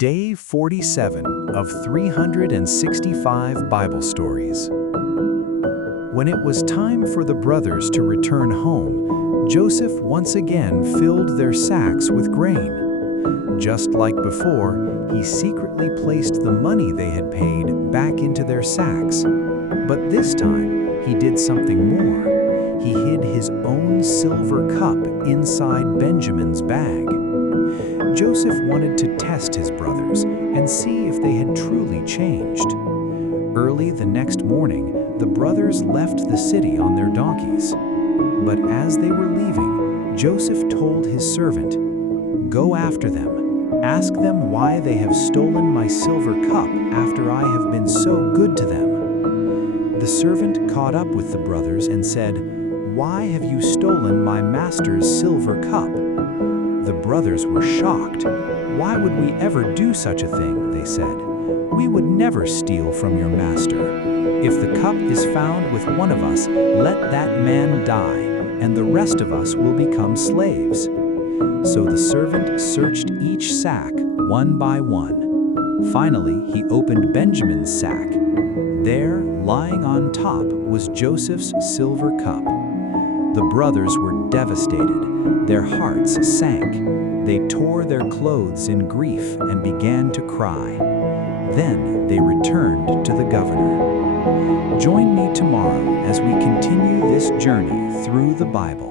Day 47 of 365 Bible Stories. When it was time for the brothers to return home, Joseph once again filled their sacks with grain. Just like before, he secretly placed the money they had paid back into their sacks. But this time, he did something more. He hid his own silver cup inside Benjamin's bag. Joseph wanted to test his brothers and see if they had truly changed. Early the next morning, the brothers left the city on their donkeys. But as they were leaving, Joseph told his servant, "Go after them. Ask them why they have stolen my silver cup after I have been so good to them." The servant caught up with the brothers and said, "Why have you stolen my master's silver cup?" The brothers were shocked. "Why would we ever do such a thing?" they said. "We would never steal from your master. If the cup is found with one of us, let that man die, and the rest of us will become slaves." So the servant searched each sack one by one. Finally, he opened Benjamin's sack. There, lying on top, was Joseph's silver cup. The brothers were devastated. Their hearts sank. They tore their clothes in grief and began to cry. Then they returned to the governor. Join me tomorrow as we continue this journey through the Bible.